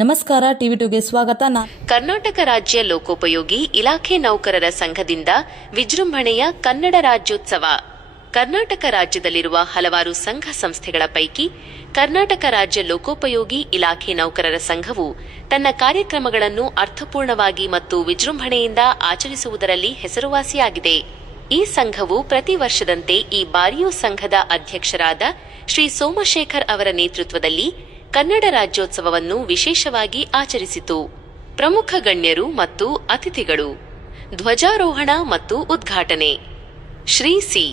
ನಮಸ್ಕಾರ, ಟಿವಿ2ಗೆ ಸ್ವಾಗತ. ಕರ್ನಾಟಕ ರಾಜ್ಯ ಲೋಕೋಪಯೋಗಿ ಇಲಾಖೆ ನೌಕರರ ಸಂಘದಿಂದ ವಿಜೃಂಭಣೆಯ ಕನ್ನಡ ರಾಜ್ಯೋತ್ಸವ. ಕರ್ನಾಟಕ ರಾಜ್ಯದಲ್ಲಿರುವ ಹಲವಾರು ಸಂಘ ಸಂಸ್ಥೆಗಳ ಪೈಕಿ ಕರ್ನಾಟಕ ರಾಜ್ಯ ಲೋಕೋಪಯೋಗಿ ಇಲಾಖೆ ನೌಕರರ ಸಂಘವು ತನ್ನ ಕಾರ್ಯಕ್ರಮಗಳನ್ನು ಅರ್ಥಪೂರ್ಣವಾಗಿ ಮತ್ತು ವಿಜೃಂಭಣೆಯಿಂದ ಆಚರಿಸುವುದರಲ್ಲಿ ಹೆಸರುವಾಸಿಯಾಗಿದೆ. ಈ ಸಂಘವು ಪ್ರತಿ ವರ್ಷದಂತೆ ಈ ಬಾರಿಯೂ ಸಂಘದ ಅಧ್ಯಕ್ಷರಾದ ಶ್ರೀ ಸೋಮಶೇಖರ್ ಅವರ ನೇತೃತ್ವದಲ್ಲಿ ಕನ್ನಡ ರಾಜ್ಯೋತ್ಸವವನ್ನು ವಿಶೇಷವಾಗಿ ಆಚರಿಸಿತು. ಪ್ರಮುಖ ಗಣ್ಯರು ಮತ್ತು ಅತಿಥಿಗಳು: ಧ್ವಜಾರೋಹಣ ಮತ್ತು ಉದ್ಘಾಟನೆ ಶ್ರೀ ಸಿ.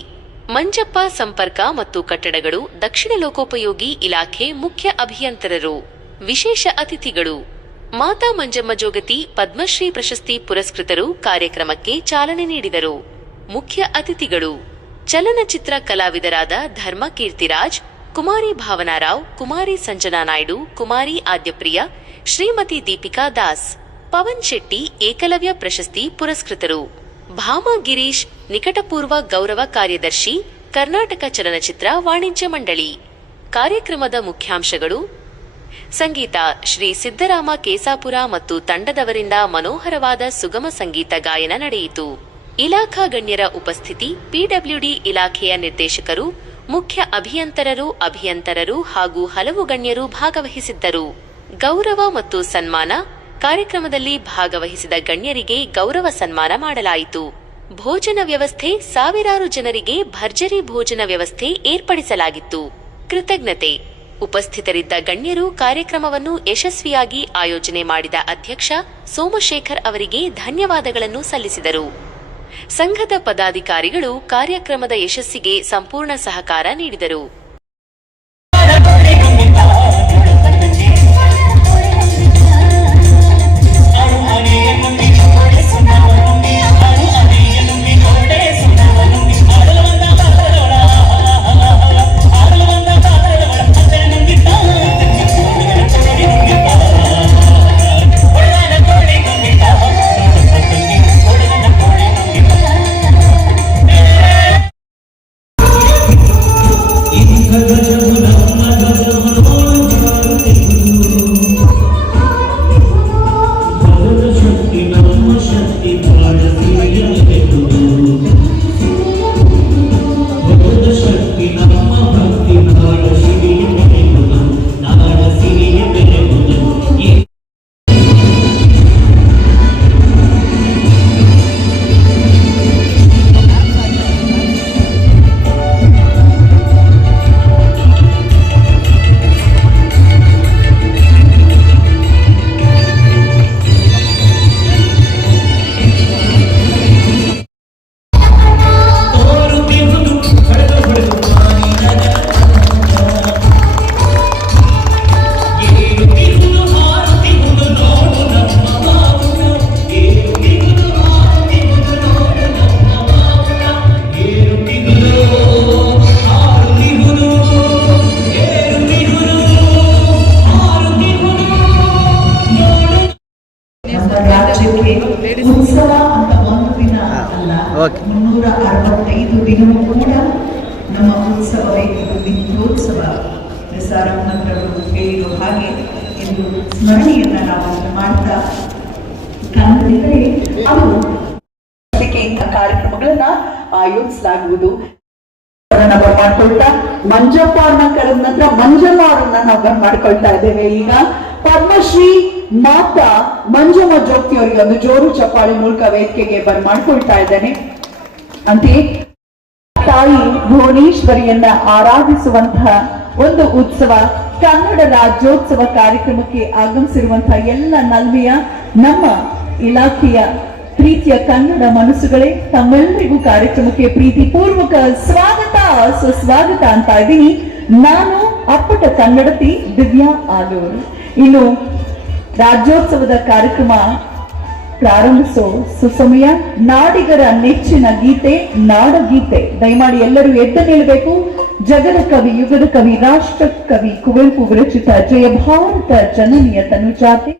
ಮಂಜಪ್ಪ, ಸಂಪರ್ಕ ಮತ್ತು ಕಟ್ಟಡಗಳು, ದಕ್ಷಿಣ ಲೋಕೋಪಯೋಗಿ ಇಲಾಖೆ ಮುಖ್ಯ ಅಭಿಯಂತರರು. ವಿಶೇಷ ಅತಿಥಿಗಳು: ಮಾತಾ ಮಂಜಮ್ಮ ಜೋಗತಿ, ಪದ್ಮಶ್ರೀ ಪ್ರಶಸ್ತಿ ಪುರಸ್ಕೃತರು ಕಾರ್ಯಕ್ರಮಕ್ಕೆ ಚಾಲನೆ ನೀಡಿದರು. ಮುಖ್ಯ ಅತಿಥಿಗಳು: ಚಲನಚಿತ್ರ ಕಲಾವಿದರಾದ ಧರ್ಮ ಕೀರ್ತಿರಾಜ್, ಕುಮಾರಿ ಭಾವನಾರಾವ್, ಕುಮಾರಿ ಸಂಜನಾ ನಾಯ್ಡು, ಕುಮಾರಿ ಆದ್ಯಪ್ರಿಯ, ಶ್ರೀಮತಿ ದೀಪಿಕಾ ದಾಸ್. ಪವನ್ ಶೆಟ್ಟಿ ಏಕಲವ್ಯ ಪ್ರಶಸ್ತಿ ಪುರಸ್ಕೃತರು. ಭಾಮಾ ಗಿರೀಶ್ ನಿಕಟಪೂರ್ವ ಗೌರವ ಕಾರ್ಯದರ್ಶಿ, ಕರ್ನಾಟಕ ಚಲನಚಿತ್ರ ವಾಣಿಜ್ಯ ಮಂಡಳಿ. ಕಾರ್ಯಕ್ರಮದ ಮುಖ್ಯಾಂಶಗಳು: ಸಂಗೀತ ಶ್ರೀ ಸಿದ್ದರಾಮ ಕೇಸಾಪುರ ಮತ್ತು ತಂಡದವರಿಂದ ಮನೋಹರವಾದ ಸುಗಮ ಸಂಗೀತ ಗಾಯನ ನಡೆಯಿತು. ಇಲಾಖಾ ಗಣ್ಯರ ಉಪಸ್ಥಿತಿ: ಪಿಡಬ್ಲ್ಯೂಡಿ ಇಲಾಖೆಯ ನಿರ್ದೇಶಕರು, ಮುಖ್ಯ ಅಭಿಯಂತರರು ಹಾಗೂ ಹಲವು ಗಣ್ಯರು ಭಾಗವಹಿಸಿದ್ದರು. ಗೌರವ ಮತ್ತು ಸನ್ಮಾನ: ಕಾರ್ಯಕ್ರಮದಲ್ಲಿ ಭಾಗವಹಿಸಿದ ಗಣ್ಯರಿಗೆ ಗೌರವ ಸನ್ಮಾನ ಮಾಡಲಾಯಿತು. ಭೋಜನ ವ್ಯವಸ್ಥೆ: ಸಾವಿರಾರು ಜನರಿಗೆ ಭರ್ಜರಿ ಭೋಜನ ವ್ಯವಸ್ಥೆ ಏರ್ಪಡಿಸಲಾಗಿತ್ತು. ಕೃತಜ್ಞತೆ: ಉಪಸ್ಥಿತರಿದ್ದ ಗಣ್ಯರು ಕಾರ್ಯಕ್ರಮವನ್ನು ಯಶಸ್ವಿಯಾಗಿ ಆಯೋಜನೆ ಮಾಡಿದ ಅಧ್ಯಕ್ಷ ಸೋಮಶೇಖರ್ ಅವರಿಗೆ ಧನ್ಯವಾದಗಳನ್ನು ಸಲ್ಲಿಸಿದರು. ಸಂಘದ ಪದಾಧಿಕಾರಿಗಳು ಕಾರ್ಯಕ್ರಮದ ಯಶಸ್ಸಿಗೆ ಸಂಪೂರ್ಣ ಸಹಕಾರ ನೀಡಿದರು. ಉತ್ಸವ ಅಂತ ಒಂದು ದಿನ ಅಲ್ಲ, 365 ದಿನವೂ ಕೂಡ ನಮ್ಮ ಉತ್ಸವವೇ ಇದು. ವಿದ್ಯೋತ್ಸವ ನಿಸಾರಮ್ಮನವರು ಹೇಳಿರೋ ಹಾಗೆ ಎಂದು ಸ್ಮರಣೆಯನ್ನ ನಾವು ಮಾಡ್ತಾ ಕನ್ನಡಿಗರೇ ಅದು ಕಾರ್ಯಕ್ರಮಗಳನ್ನ ಆಯೋಜಿಸಲಾಗುವುದು. ಬರ್ಮಾಡ್ಕೊಳ್ತಾ ಮಂಜಪ್ಪ ಅವ್ರನ್ನ ಕರೆದ ನಂತರ ಮಂಜಮ್ಮ ಅವರನ್ನ ನಾವು ಬರ್ಮಾಡ್ಕೊಳ್ತಾ ಇದ್ದೇವೆ. ಈಗ ಪದ್ಮಶ್ರೀ ಮಾತಾ ಮಂಜಮ್ಮ ಜೋಗತಿ ಅವರಿಗೆ ಒಂದು ಜೋರು ಚಪ್ಪಾಳಿ ಮೂಲಕ ವೇದಿಕೆಗೆ ಬರ್ಮಾಡ್ಕೊಳ್ತಾ ಇದ್ದೇನೆ. ಅಂತೆಯೇ ತಾಯಿ ಭುವನೇಶ್ವರಿಯನ್ನ ಆರಾಧಿಸುವಂತಹ ಒಂದು ಉತ್ಸವ, ಕನ್ನಡ ರಾಜ್ಯೋತ್ಸವ ಕಾರ್ಯಕ್ರಮಕ್ಕೆ ಆಗಮಿಸಿರುವಂತಹ ಎಲ್ಲ ನಲ್ಮೆಯ ನಮ್ಮ ಇಲಾಖೆಯ ಪ್ರೀತಿಯ ಕನ್ನಡ ಮನಸ್ಸುಗಳೇ, ತಮ್ಮೆಲ್ಲರಿಗೂ ಕಾರ್ಯಕ್ರಮಕ್ಕೆ ಪ್ರೀತಿಪೂರ್ವಕ ಸ್ವಾಗತ, ಸುಸ್ವಾಗತ ಅಂತ ಇದ್ದೀನಿ. ನಾನು ಅಪ್ಪಟ ಕನ್ನಡತಿ ದಿವ್ಯಾ ಆಲೂರು. ಇನ್ನು ರಾಜ್ಯೋತ್ಸವದ ಕಾರ್ಯಕ್ರಮ ಪ್ರಾರಂಭಿಸೋ ಸುಸಮಯ. ನಾಡಿಗರ ನೆಚ್ಚಿನ ಗೀತೆ ನಾಡಗೀತೆ. ದಯಮಾಡಿ ಎಲ್ಲರೂ ಎದ್ದು ನಿಲ್ಲಬೇಕು. ಜಗದ ಕವಿ, ಯುಗದ ಕವಿ, ರಾಷ್ಟ್ರ ಕವಿ ಕುವೆಂಪು ವಿರಚಿತ ಜಯ ಭಾರತ ಜನನಿಯ ತನುಜಾತೆ.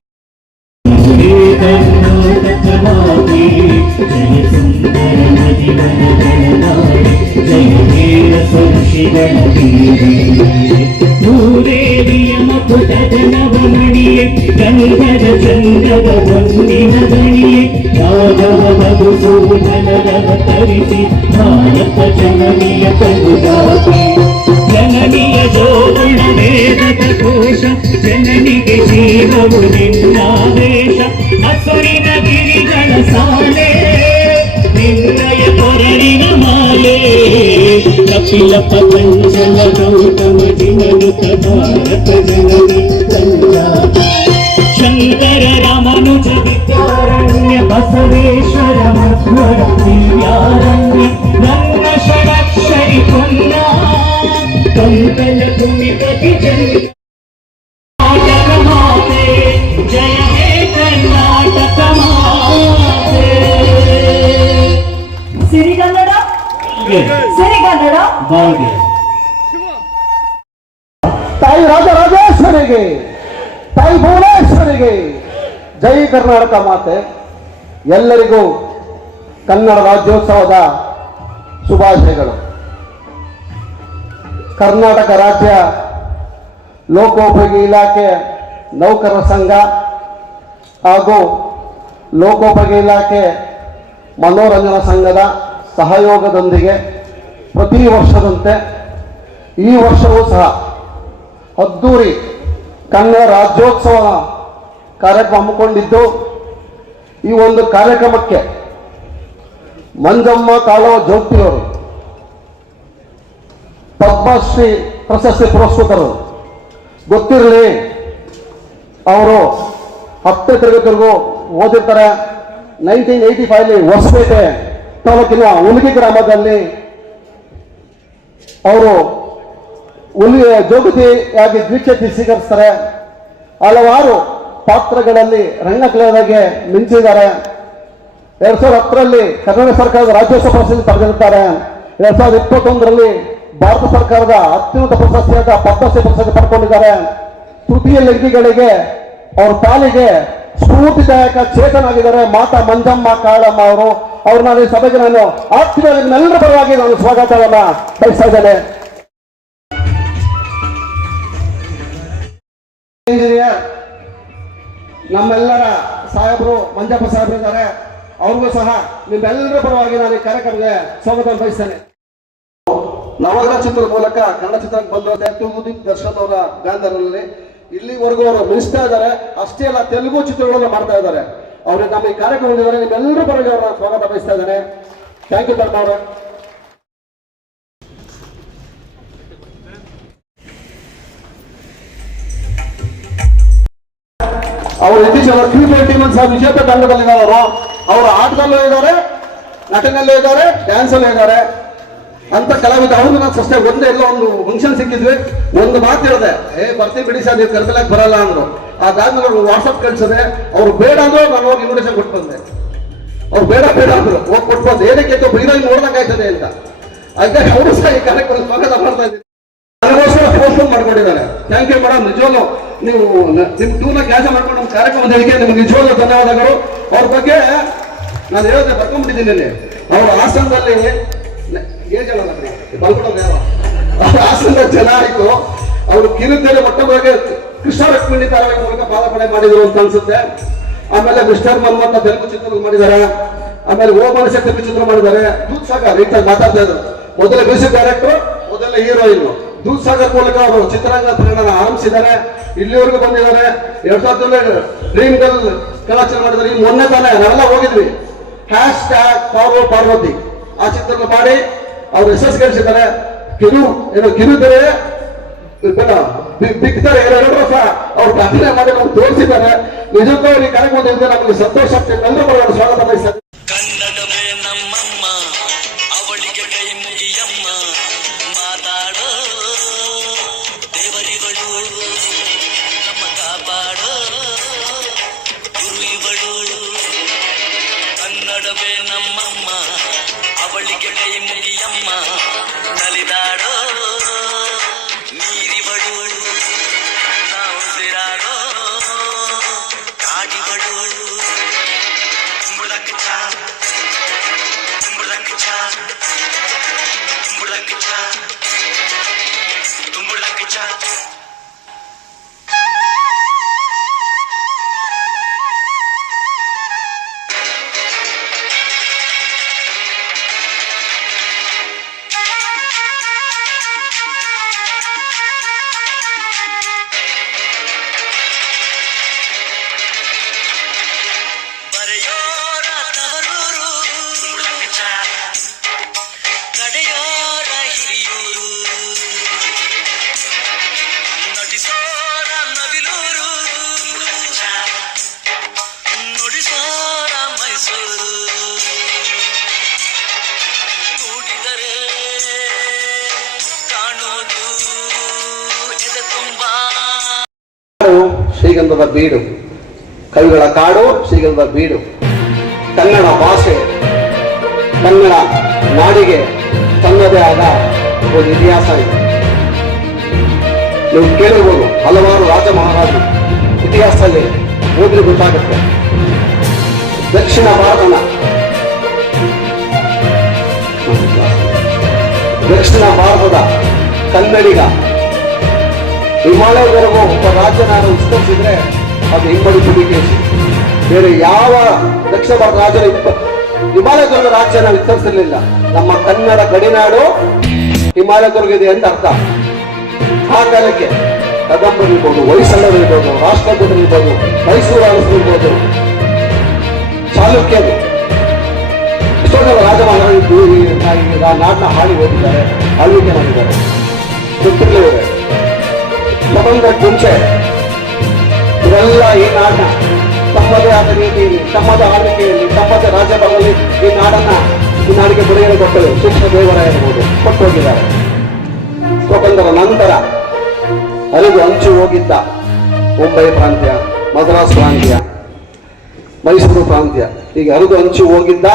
ಜಯ ಭೂದೇವಿಯ ಮಕುಟದ ನವಮಣಿಯೇ ಗಂಧದ ಚಂದದ ಹೊನ್ನಿನ ದಣಿಯೇ ರಾಘವ ಮಧುಸೂದನರವ ತರಿಸಿ ಭಾರತ ಜನನಿಯ ಕರುದಾತೆ ಜನನಿಯ ಜೋಗುಣ ವೇದದ ಕೋಶ ಜನನಿಗೆ ಜೀವವು ನಿನ್ನಾವೇಶ ಹಸುರಿನ ಗಿರಿಗಳ ಸಾಲೆ ನಿನ್ನಯ ಕೊರಳಿನ ಮಾಲೆ ಕಪಿಲ ಪತಂಜಲ ಗೌತಮ ಜಿನನುತ ಭಾರತ ಜನನಿ ಸಂಜಾತ ಶಂಕರ ರಾಮಾನುಜ ವಿದ್ಯಾರಣ್ಯ ಬಸವೇಶ್ವರ ಮಧ್ವರ ದಿವ್ಯಾರಣ್ಯ ನನ್ನ ಷಡಕ್ಷರಿ ಪುಣ್ಯ ಕಂಕಲ ಕುಮಿಪತಿ ಜನ ಕರ್ನಾಟಕ ಮಾತೆ ಜಯ ಹೇ ಕರ್ನಾಟಕ ಮಾತೆ ಸಿರಿಗನ್ನಡ ಸಿರಿಗನ್ನಡ ಬಾಗೆ ತಾಯಿ ರಾಜರಾಜೇಶ್ವರಿಗೆ ತಾಯಿ ಭುವನೇಶ್ವರಿಗೆ ಜೈ ಕರ್ನಾಟಕ ಮಾತೆ. ಎಲ್ಲರಿಗೂ ಕನ್ನಡ ರಾಜ್ಯೋತ್ಸವದ ಶುಭಾಶಯಗಳು. ಕರ್ನಾಟಕ ರಾಜ್ಯ ಲೋಕೋಪಯೋಗಿ ಇಲಾಖೆ ನೌಕರರ ಸಂಘ ಹಾಗೂ ಲೋಕೋಪಯೋಗಿ ಇಲಾಖೆ ಮನೋರಂಜನಾ ಸಂಘದ ಸಹಯೋಗದೊಂದಿಗೆ ಪ್ರತಿ ವರ್ಷದಂತೆ ಈ ವರ್ಷವೂ ಸಹ ಅದ್ದೂರಿ ಕನ್ನಡ ರಾಜ್ಯೋತ್ಸವ ಕಾರ್ಯಕ್ರಮ ಹಮ್ಮಿಕೊಂಡಿದ್ದು, ಈ ಒಂದು ಕಾರ್ಯಕ್ರಮಕ್ಕೆ ಮಂಜಮ್ಮ ಕಾಳವ ಜೋಗ್ತಿಯವರು ಪದ್ಮಶ್ರೀ ಪ್ರಶಸ್ತಿ ಪುರಸ್ಕೃತರು. ಗೊತ್ತಿರಲಿ, ಅವರು 10ನೇ ತರಗತಿವರೆಗೂ ಓದಿರ್ತಾರೆ. 1985 ಹೊಸಪೇಟೆ ತಾಲೂಕಿನ ಉಲ್ಗಿ ಗ್ರಾಮದಲ್ಲಿ ಅವರು ಜೋಗತಿಯಾಗಿ ದ್ವಿಚೇತಿ ಸ್ವೀಕರಿಸ್ತಾರೆ. ಹಲವಾರು ಪಾತ್ರಗಳಲ್ಲಿ ರಂಗಕಲೆಗೆ ಮಿಂಚಿದ್ದಾರೆ. 2010ರಲ್ಲಿ ಕರ್ನಾಟಕ ಸರ್ಕಾರದ ರಾಜ್ಯೋತ್ಸವ ಪ್ರಶಸ್ತಿ ಪಡೆದಿರುತ್ತಾರೆ. 2021ರಲ್ಲಿ ಭಾರತ ಸರ್ಕಾರದ ಅತ್ಯುನ್ನತ ಪ್ರಶಸ್ತಿಯಾದ ಪದ್ಮಶ್ರೀ ಪ್ರಶಸ್ತಿ ಪಡ್ಕೊಂಡಿದ್ದಾರೆ. ತೃತೀಯ ಲಿಂಗಿಗಳಿಗೆ ಅವ್ರ ಪಾಲಿಗೆ ಸ್ಫೂರ್ತಿದಾಯಕ ಚೇತನಾಗಿದ್ದಾರೆ ಮಾತಾ ಮಂಜಮ್ಮ ಕಾಳಮ್ಮ ಅವರು. ಅವ್ರನ್ನ ಈ ಸಭೆಗೆ ನಾನು ಆತ್ಮೀಯವಾಗಿ ನಿಮ್ಮೆಲ್ಲರ ಪರವಾಗಿ ನಾನು ಸ್ವಾಗತವನ್ನ ಬಯಸ್ತಾ ಇದ್ದೇನೆ. ಇಂಜಿನಿಯರ್ ನಮ್ಮೆಲ್ಲರ ಸಾಹೇಬರು ಮಂಜಪ್ಪ ಸಾಹೇಬರು ಇದ್ದಾರೆ. ಅವ್ರಿಗೂ ಸಹ ನಿಮ್ಮೆಲ್ಲರ ಪರವಾಗಿ ನಾನು ಈ ಕಾರ್ಯಕ್ರಮಕ್ಕೆ ಸ್ವಾಗತ ಬಯಸ್ತೇನೆ. ನವಗ್ರಹ ಚಿತ್ರದ ಮೂಲಕ ಕನ್ನಡ ಚಿತ್ರಕ್ಕೆ ಬಂದಿದೆ. ತೂಗುದೀಪ್ ದರ್ಶನ್ ಅವರ ಬ್ಯಾನರ್ನಲ್ಲಿ ಇಲ್ಲಿವರೆಗೂ ಅವರು ಮಿನಿಸ್ತಾ ಇದ್ದಾರೆ. ಅಷ್ಟೇ ಅಲ್ಲ, ತೆಲುಗು ಚಿತ್ರಗಳನ್ನು ಮಾಡ್ತಾ ಇದ್ದಾರೆ. ಅವ್ರಿಗೆ ನಮ್ಮ ಈ ಕಾರ್ಯಕ್ರಮ ಹೊಂದಿದ್ದಾರೆ. ನಿಮ್ಮೆಲ್ಲರ ಪರವಾಗಿ ಅವರ ಸ್ವಾಗತ ಬಯಸ್ತಾ ಇದ್ದೇನೆ. ಥ್ಯಾಂಕ್ ಯು ಧರ್ಮ ಅವರ. ಅವರು ಇತ್ತೀಚೆಗೆ Q20 ಸಹ ವಿಜೇತ ತಂಡದಲ್ಲಿದ್ದಾರೆ. ಅವರು ಆಟದಲ್ಲೂ ಇದ್ದಾರೆ, ನಟನಲ್ಲೂ ಇದ್ದಾರೆ, ಡ್ಯಾನ್ಸ್ ಅಲ್ಲೂ ಇದ್ದಾರೆ ಅಂತ ಕಲಾವಿದ. ಅವ್ರಿಗೂ ನಾನು ಅಷ್ಟೇ ಒಂದೇ ಎಲ್ಲ ಒಂದು ಫಂಕ್ಷನ್ ಸಿಕ್ಕಿದ್ವಿ. ಒಂದು ಮಾತು ಹೇಳಿದೆ, ಬರ್ತೀವಿ ಬಿಡಿ ಸರ್, ನೀವು ಕರೆದಲಕ್ಕೆ ಬರಲ್ಲ ಅಂದ್ರು. ಅದಾದ್ಮೇಲೆ ಅವ್ರು ವಾಟ್ಸಪ್ ಕಳಿಸಿದೆ. ಅವ್ರು ಬೇಡ ಅಂದ್ರು, ನಾನು ಹೋಗಿ ಇನ್ವಿಟೇಷನ್ ಕೊಟ್ಟು ಬಂದೆ. ಅವ್ರು ಬೇಡ ಅಂದ್ರು, ಹೋಗಿ ಕೊಟ್ಟು ಬಂದೆ. ಏನಕ್ಕೆ ಹೀರೋಯಿನ್ ನೋಡ್ದಂಗಾಯ್ತದೆ ಅಂತ. ಹಾಗಾಗಿ ಅವರು ಸಹ ಈ ಕಾರ್ಯಕ್ರಮ ಸ್ವಾಗತ ಮಾಡ್ತಾ ಇದ್ದೀನಿ. ನನಗೋಸ್ಕರ ಪೋಸ್ಟ್ಪೋನ್ ಮಾಡ್ಕೊಂಡಿದ್ದಾರೆ. Thank you madam. ನಿಜವಾಗ್ಲೂ ನೀವು ನಿಮ್ಮ ಟೂರ್ನ ಕ್ಯಾನ್ಸಲ್ ಮಾಡ್ಕೊಂಡು ನಮ್ಮ ಕಾರ್ಯಕ್ರಮ ಹೇಳಿಕೆ ನಿಮ್ಗೆ ನಿಜವಾಗ್ಲೂ ಧನ್ಯವಾದಗಳು. ಅವ್ರ ಬಗ್ಗೆ ನಾನು ಹೇಳೋದೇ ಬರ್ಕೊಂಡ್ಬಿಟ್ಟಿದ್ದೀನಿ. ಅವ್ರ ಹಾಸನದಲ್ಲಿ ಹಾಸನದ ಜನ ಆಯ್ತು. ಅವರು ಕಿರುತೆರೆ ಮೊಟ್ಟ ಮೊದಲಿಗೆ ಕೃಷ್ಣ ರುಕ್ಮಿಣಿ ಧಾರಾವಾಹಿ ಮೂಲಕ ಪಾದಾರ್ಪಣೆ ಮಾಡಿದ್ರು ಅಂತ ಅನ್ಸುತ್ತೆ. ಆಮೇಲೆ ಮಿಸ್ಟರ್ ಮನ್ಮಥ ತೆಲುಗು ಚಿತ್ರ ಮಾಡಿದ್ದಾರೆ. ಆಮೇಲೆ ಓ ಮನಶಕ್ತಿ ಚಿತ್ರ ಮಾಡಿದ್ದಾರೆ. ದೂದ್ ಸಾಗರ್ ರೀತಿಯಾಗಿ ಮಾತಾಡ್ತಾ ಇದ್ರು. ಮೊದಲ ಮ್ಯೂಸಿಕ್ ಡೈರೆಕ್ಟರ್, ಮೊದಲ ಹೀರೋಯಿನ್. ದೂದ್ ಸಾಗರ್ ಮೂಲಕ ಅವರು ಚಿತ್ರರಂಗ ಪ್ರಯಾಣ ಆರಂಭಿಸಿದ್ದಾರೆ. ಇಲ್ಲಿವರೆಗೂ ಬಂದಿದ್ದಾರೆ. 2000 ಡ್ರೀಮ್ ಗರ್ಲ್ ಕಲಾಚಾರ ಮಾಡಿದ್ದಾರೆ. ಈ ಮೊನ್ನೆ ತಾನೇ ನಾವೆಲ್ಲ ಹೋಗಿದ್ವಿ. #ಪಾರ್ವತಿ ಆ ಚಿತ್ರ ಮಾಡಿ ಅವ್ರು ಯಶಸ್ಸು ಗಳಿಸಿದ್ದಾರೆ. ಕಿರುತೆರೆ ಬಿಗ್ತಾರೆ ಎಲ್ಲರೂ ಸಹ ಅವ್ರು ಅಭಿನಯ ಮಾಡಿ ನಮ್ಗೆ ತೋರಿಸಿದ್ದಾರೆ. ನಿಜಕ್ಕೂ ಈ ಕಾರ್ಯಕ್ರಮದಿಂದ ನಮಗೆ ಸಂತೋಷ ಆಗ್ತದೆ. ಎಲ್ಲರೂ ಬರೋಣ, ಸ್ವಾಗತ ಬಯಸ್ತಾರೆ. ಕನ್ನಡವೇ ನಮ್ಮಮ್ಮ, ಅವಳಿಗೆ ಕೈ ಮುಗಿಯಮ್ಮ, ಮಾತಾಡೋ ದೇವರಿಗಳು ನಮ್ಮ ಕಾಪಾಡೋ ಗುರು ಇವಳು. ಕನ್ನಡವೇ ನಮ್ಮಮ್ಮ, ಅವಳಿಗೆ ಕೈ ಮುಗಿಯಮ್ಮ, ನಲಿದಾಡೋ ನೀರಿವಳು, ನಾವು ಸಿರಾಡೋ ಕಾಡಿಗಳು. ಶ್ರೀಗಂಧದ ಬೀಡು, ಕವಿಗಳ ಕಾಡು ಶ್ರೀಗಂಧದ ಬೀಡು. ಕನ್ನಡ ಭಾಷೆ, ಕನ್ನಡ ನಾಡಿಗೆ ತನ್ನದೇ ಆದ ಒಂದು ಇತಿಹಾಸ ಇದೆ. ನೀವು ಕೇಳಿರ್ಬೋದು, ಹಲವಾರು ರಾಜ ಮಹಾರಾಜರು ಇತಿಹಾಸದಲ್ಲಿ ಓದಿದ್ರೆ ಗೊತ್ತಾಗುತ್ತೆ. ದಕ್ಷಿಣ ಭಾರತದ ಕನ್ನಡಿಗ ಹಿಮಾಲಯದವರೆಗೂ ಒಬ್ಬ ರಾಜ್ಯನಾರು ವಿಸ್ತರಿಸಿದ್ರೆ ಅದು ಇಮ್ಮಡಿ ಪುಲಿಕೇಶಿ. ಬೇರೆ ಯಾವ ದಕ್ಷಿಣ ಭಾರತ ರಾಜ್ಯದ ಹಿಮಾಲಯದವರೆಗೂ ರಾಜ್ಯನ ವಿಸ್ತರಿಸಲಿಲ್ಲ. ನಮ್ಮ ಕನ್ನಡ ಗಡಿನಾಡು ಹಿಮಾಲಯದವರೆಗೂ ಇದೆ ಅಂತ ಅರ್ಥ. ಆ ಕಾಲಕ್ಕೆ ಕದಂಬರು ಇರ್ಬೋದು, ಹೊಯ್ಸಳರು ಇರ್ಬೋದು, ರಾಷ್ಟ್ರಕೂಟರು ಇರ್ಬೋದು, ಮೈಸೂರು ಅರಸರು ಇರ್ಬೋದು, ಚಾಲುಕ್ಯರು, ಎಷ್ಟೋ ಜನ ರಾಜಮಹಾರಾಜರು ನಾಡನ್ನ ಹಾಡಿ ಹೋಗಿದ್ದಾರೆ, ಆಳ್ವಿಕೆ ಮಾಡಿದ್ದಾರೆ. ಗೊತ್ತಿರಲಿವೆ ಸ್ವತಂತ್ರಕ್ಕೆ ಮುಂಚೆ ಇವರೆಲ್ಲ ಈ ನಾಡನ್ನ ತಮ್ಮದೇ ಆದ ರೀತಿಯಲ್ಲಿ, ತಮ್ಮದೇ ಆಳ್ವಿಕೆಯಲ್ಲಿ, ತಮ್ಮದೇ ರಾಜ್ಯಭಾಗದಲ್ಲಿ ಈ ನಾಡಿಗೆ ಬಿಡುಗಡೆ ಕೊಟ್ಟರು. ಕೃಷ್ಣ ದೇವರಾಯ ಇರ್ಬೋದು, ಕೊಟ್ಟು ಹೋಗಿದ್ದಾರೆ. ಸ್ವತಂತ್ರ ನಂತರ ಹರಿದು ಹಂಚು ಹೋಗಿದ್ದ ಮುಂಬೈ ಪ್ರಾಂತ್ಯ, ಮದ್ರಾಸ್ ಪ್ರಾಂತ್ಯ, ಮೈಸೂರು ಪ್ರಾಂತ್ಯ, ಹೀಗೆ ಹರಿದು ಹಂಚು ಹೋಗಿದ್ದ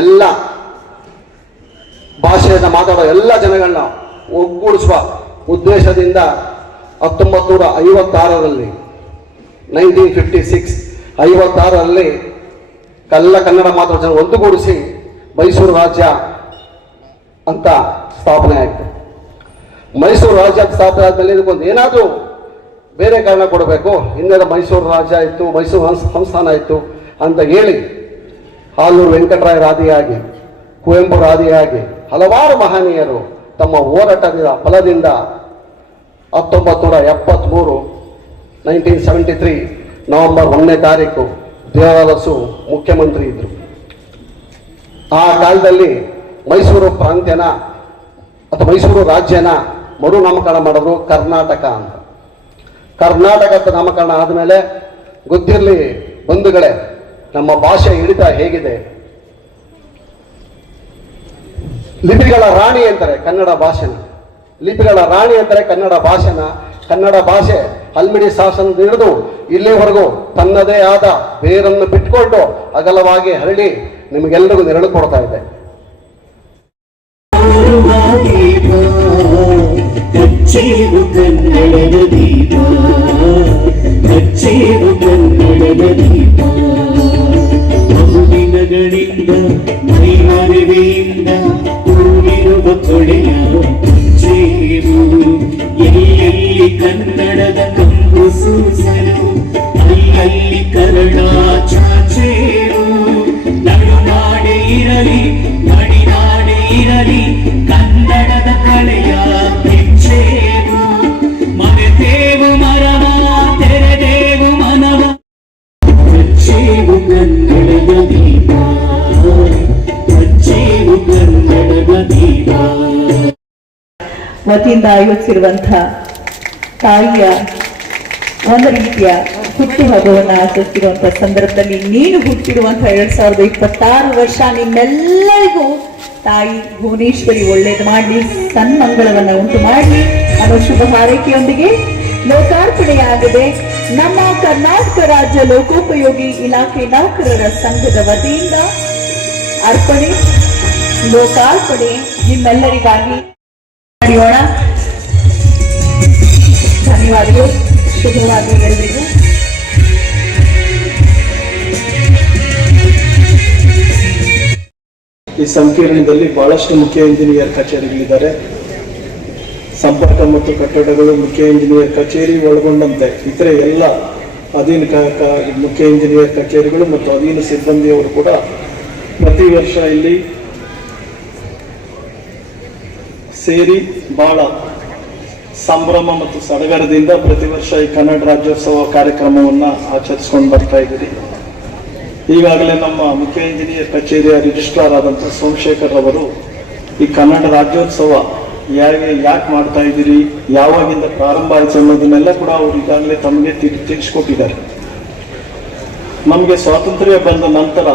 ಎಲ್ಲ ಭಾಷೆಯನ್ನು ಮಾತಾಡೋ ಎಲ್ಲ ಜನಗಳನ್ನ ಒಗ್ಗೂಡಿಸುವ ಉದ್ದೇಶದಿಂದ 1956ರಲ್ಲಿ 1956 ಕನ್ನಡ ಮಾತಾಡೋ ಜನ ಒಂದುಗೂಡಿಸಿ ಮೈಸೂರು ರಾಜ್ಯ ಅಂತ ಸ್ಥಾಪನೆ ಆಯಿತು. ಮೈಸೂರು ರಾಜ್ಯ ಸ್ಥಾಪನೆ ಆದಮೇಲೆ ಇದಕ್ಕೊಂದು ಏನಾದರೂ ಬೇರೆ ಕಾರಣ ಕೊಡಬೇಕು. ಹಿಂದೆ ಮೈಸೂರು ರಾಜ್ಯ ಇತ್ತು, ಮೈಸೂರು ಸಂಸ್ಥಾನ ಇತ್ತು ಅಂತ ಹೇಳಿ ಆಲೂರು ವೆಂಕಟರಾಯರ ಆದಿಯಾಗಿ, ಕುವೆಂಪುರ ಆದಿಯಾಗಿ ಹಲವಾರು ಮಹನೀಯರು ತಮ್ಮ ಹೋರಾಟದ ಫಲದಿಂದ 1973 1973 ನವೆಂಬರ್ 1ನೇ ತಾರೀಕು ದೇವರಾಜು ಮುಖ್ಯಮಂತ್ರಿ ಇದ್ರು. ಆ ಕಾಲದಲ್ಲಿ ಮೈಸೂರು ಪ್ರಾಂತ್ಯನ ಅಥವಾ ಮೈಸೂರು ರಾಜ್ಯನ ಮರು ನಾಮಕರಣ ಮಾಡಿದ್ರು ಕರ್ನಾಟಕ ಅಂತ. ಕರ್ನಾಟಕ ಅಂತ ನಾಮಕರಣ ಆದಮೇಲೆ ಗೊತ್ತಿರಲಿ ಬಂಧುಗಳೇ, ನಮ್ಮ ಭಾಷೆ ಹಿಡಿತ ಹೇಗಿದೆ. ಲಿಪಿಗಳ ರಾಣಿ ಅಂತಾರೆ ಕನ್ನಡ ಭಾಷೆನ, ಲಿಪಿಗಳ ರಾಣಿ ಅಂತಾರೆ ಕನ್ನಡ ಭಾಷೆನ. ಕನ್ನಡ ಭಾಷೆ ಹಲ್ಮಿಡಿ ಶಾಸನದ ಹಿಡಿದು ಇಲ್ಲಿವರೆಗೂ ತನ್ನದೇ ಆದ ಬೇರನ್ನು ಬಿಟ್ಕೊಂಡು ಅಗಲವಾಗಿ ಹರಡಿ ನಿಮಗೆಲ್ಲರಿಗೂ ನೆರಳು ಕೊಡ್ತಾ ಇದೆ. ಕಚ್ಚೇರು ಕನ್ನಡದ ದೀಪ, ಕಚ್ಚೇರು ಕನ್ನಡದ ದೀಪ. ಬಹುದಿನಗಳಿಂದ ಮೈಮರೆವೆಯಿಂದ ಹೂವಿರುವ ಕೊಳೆಯ ಕಚ್ಚೇರು. ಎಲ್ಲೆಲ್ಲಿ ಕನ್ನಡದ ಕಂಬು ಸೂಸಲು ಅಲ್ಲಲ್ಲಿ ಕರಣ ಚಾಚೇರು. ನಡುನಾಡೆ ಇರಲಿ ನಡಿನಾಡೆ ಇರಲಿ ಕನ್ನಡದ ಕಲೆಯ ಹೆಜ್ಜೇರು. ಮರೆತೇವು ಮರವ ತೆರೆದೇವು ಮನವ, ಕಚ್ಚೇವು ಕನ್ನಡದ ದೀಪ, ಕಚ್ಚೇವು ಕನ್ನಡದ ದೀಪ. ವತಿಯಿಂದ ಆಯೋಜಿಸಿರುವಂತಹ ತಾಯಿಯ ಒಂದು ರೀತಿಯ ಹುಟ್ಟುಹಬ್ಬವನ್ನು ಆಚರಿಸಿರುವಂತಹ ಸಂದರ್ಭದಲ್ಲಿ ನೀನು ಹುಟ್ಟಿರುವಂತಹ 2026 ವರ್ಷ ನಿಮ್ಮೆಲ್ಲರಿಗೂ ತಾಯಿ ಭುವನೇಶ್ವರಿ ಒಳ್ಳೇದು ಮಾಡಲಿ, ಸನ್ಮಂಗಳವನ್ನ ಉಂಟು ಮಾಡಲಿ ಅನ್ನೋ ಶುಭ ಹಾರೈಕೆಯೊಂದಿಗೆ ಲೋಕಾರ್ಪಣೆಯಾಗಿದೆ ನಮ್ಮ ಕರ್ನಾಟಕ ರಾಜ್ಯ ಲೋಕೋಪಯೋಗಿ ಇಲಾಖೆ ನೌಕರರ ಸಂಘದ ವತಿಯಿಂದ ಅರ್ಪಣೆ, ಲೋಕಾರ್ಪಣೆ ನಿಮ್ಮೆಲ್ಲರಿಗಾಗಿ ನಡೆಯೋಣ. ಧನ್ಯವಾದಗಳು, ಶುಭವಾಗಲಿ ಎಲ್ಲರಿಗೂ. ಈ ಸಂಕೀರ್ಣದಲ್ಲಿ ಬಹಳಷ್ಟು ಮುಖ್ಯ ಇಂಜಿನಿಯರ್ ಕಚೇರಿಗಳಿದ್ದಾರೆ. ಸಂಪರ್ಕ ಮತ್ತು ಕಟ್ಟಡಗಳು ಮುಖ್ಯ ಇಂಜಿನಿಯರ್ ಕಚೇರಿ ಒಳಗೊಂಡಂತೆ ಇತರೆ ಎಲ್ಲ ಅಧೀನ ಮುಖ್ಯ ಇಂಜಿನಿಯರ್ ಕಚೇರಿಗಳು ಮತ್ತು ಅಧೀನ ಸಿಬ್ಬಂದಿಯವರು ಕೂಡ ಪ್ರತಿ ವರ್ಷ ಇಲ್ಲಿ ಸೇರಿ ಬಹಳ ಸಂಭ್ರಮ ಮತ್ತು ಸಡಗರದಿಂದ ಪ್ರತಿ ವರ್ಷ ಈ ಕನ್ನಡ ರಾಜ್ಯೋತ್ಸವ ಕಾರ್ಯಕ್ರಮವನ್ನು ಆಚರಿಸ್ಕೊಂಡು ಬರ್ತಾ ಇದ್ದೀರಿ. ಈಗಾಗಲೇ ನಮ್ಮ ಮುಖ್ಯ ಇಂಜಿನಿಯರ್ ಕಚೇರಿಯ ರಿಜಿಸ್ಟ್ರಾರ್ ಆದಂಥ ಸೋಮಶೇಖರ್ ಅವರು ಈ ಕನ್ನಡ ರಾಜ್ಯೋತ್ಸವ ಯಾಕೆ ಮಾಡ್ತಾ ಇದ್ದೀರಿ, ಯಾವಾಗಿಂದ ಪ್ರಾರಂಭ ಆಯಿತು ಅನ್ನೋದನ್ನೆಲ್ಲ ಕೂಡ ಅವರು ಈಗಾಗಲೇ ತಮಗೆ ತಿಳಿಸ್ಕೊಟ್ಟಿದ್ದಾರೆ. ನಮಗೆ ಸ್ವಾತಂತ್ರ್ಯ ಬಂದ ನಂತರ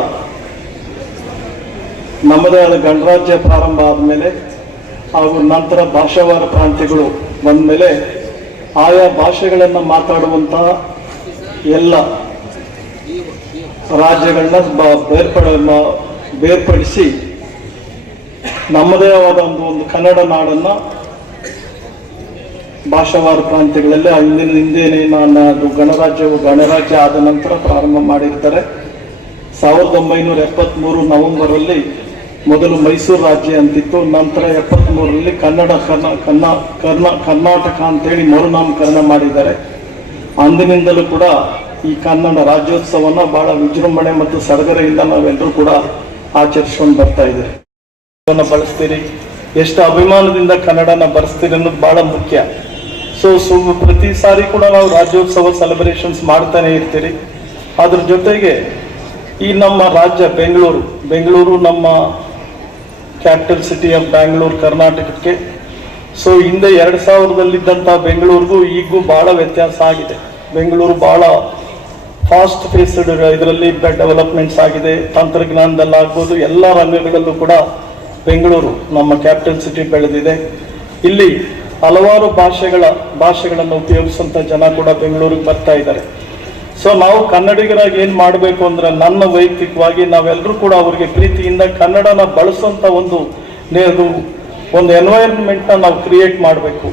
ನಮ್ಮದೇ ಆದ ಗಣರಾಜ್ಯ ಪ್ರಾರಂಭ ಆದಮೇಲೆ ಹಾಗೂ ನಂತರ ಭಾಷಾವಾರ ಪ್ರಾಂತ್ಯಗಳು ಬಂದ ಮೇಲೆ ಆಯಾ ಭಾಷೆಗಳನ್ನು ಮಾತಾಡುವಂತಹ ಎಲ್ಲ ರಾಜ್ಯಗಳನ್ನ ಬೇರ್ಪಡಿಸಿ ನಮ್ಮದೇ ಆದ ಒಂದು ಕನ್ನಡ ನಾಡನ್ನು ಭಾಷಾವಾರ ಪ್ರಾಂತ್ಯಗಳಲ್ಲಿ ಹಿಂದೇನೆ ಅದು ಗಣರಾಜ್ಯ ಆದ ನಂತರ ಪ್ರಾರಂಭ ಮಾಡಿರ್ತಾರೆ. 1973 ನವೆಂಬರಲ್ಲಿ ಮೊದಲು ಮೈಸೂರು ರಾಜ್ಯ ಅಂತಿತ್ತು. ನಂತರ 73ರಲ್ಲಿ ಕರ್ನಾಟಕ ಅಂತೇಳಿ ಮರುನಾಮಕರಣ ಮಾಡಿದ್ದಾರೆ. ಅಂದಿನಿಂದಲೂ ಕೂಡ ಈ ಕನ್ನಡ ರಾಜ್ಯೋತ್ಸವನ ಬಹಳ ವಿಜೃಂಭಣೆ ಮತ್ತು ಸಡಗರೆಯಿಂದ ನಾವೆಲ್ಲರೂ ಕೂಡ ಆಚರಿಸ್ಕೊಂಡು ಬರ್ತಾ ಇದ್ದೀವಿ. ಬಳಸ್ತೀರಿ, ಎಷ್ಟು ಅಭಿಮಾನದಿಂದ ಕನ್ನಡನ ಬಳಸ್ತೀರಿ ಅನ್ನೋದು ಬಹಳ ಮುಖ್ಯ. ಸೊ ಪ್ರತಿ ಸಾರಿ ಕೂಡ ನಾವು ರಾಜ್ಯೋತ್ಸವ ಸೆಲೆಬ್ರೇಷನ್ಸ್ ಮಾಡ್ತಾನೆ ಇರ್ತೀರಿ. ಅದ್ರ ಜೊತೆಗೆ ಈ ನಮ್ಮ ರಾಜ್ಯ ಬೆಂಗಳೂರು ನಮ್ಮ ಕ್ಯಾಪಿಟಲ್ ಸಿಟಿ ಆಫ್ ಬ್ಯಾಂಗ್ಳೂರು ಕರ್ನಾಟಕಕ್ಕೆ. ಸೊ ಹಿಂದೆ 2000ದಲ್ಲಿದ್ದಂಥ ಬೆಂಗಳೂರಿಗೂ ಈಗೂ ಬಹಳ ವ್ಯತ್ಯಾಸ ಆಗಿದೆ. ಬೆಂಗಳೂರು ಬಹಳ ಫಾಸ್ಟ್ ಪೇಸ್ಡ್ ಇದರಲ್ಲಿ ಡೆವಲಪ್ಮೆಂಟ್ಸ್ ಆಗಿದೆ. ತಂತ್ರಜ್ಞಾನದಲ್ಲಾಗ್ಬೋದು, ಎಲ್ಲ ರಂಗಗಳಲ್ಲೂ ಕೂಡ ಬೆಂಗಳೂರು ನಮ್ಮ ಕ್ಯಾಪಿಟಲ್ ಸಿಟಿ ಬೆಳೆದಿದೆ. ಇಲ್ಲಿ ಹಲವಾರು ಭಾಷೆಗಳನ್ನು ಉಪಯೋಗಿಸುವಂಥ ಜನ ಕೂಡ ಬೆಂಗಳೂರಿಗೆ ಬರ್ತಾ ಇದ್ದಾರೆ. ಸೊ ನಾವು ಕನ್ನಡಿಗರಾಗಿ ಏನು ಮಾಡಬೇಕು ಅಂದ್ರೆ, ನನ್ನ ವೈಯಕ್ತಿಕವಾಗಿ ನಾವೆಲ್ಲರೂ ಕೂಡ ಅವರಿಗೆ ಪ್ರೀತಿಯಿಂದ ಕನ್ನಡನ ಬಳಸುವಂಥ ಒಂದು ಎನ್ವೈರನ್ಮೆಂಟ್ನ ನಾವು ಕ್ರಿಯೇಟ್ ಮಾಡಬೇಕು.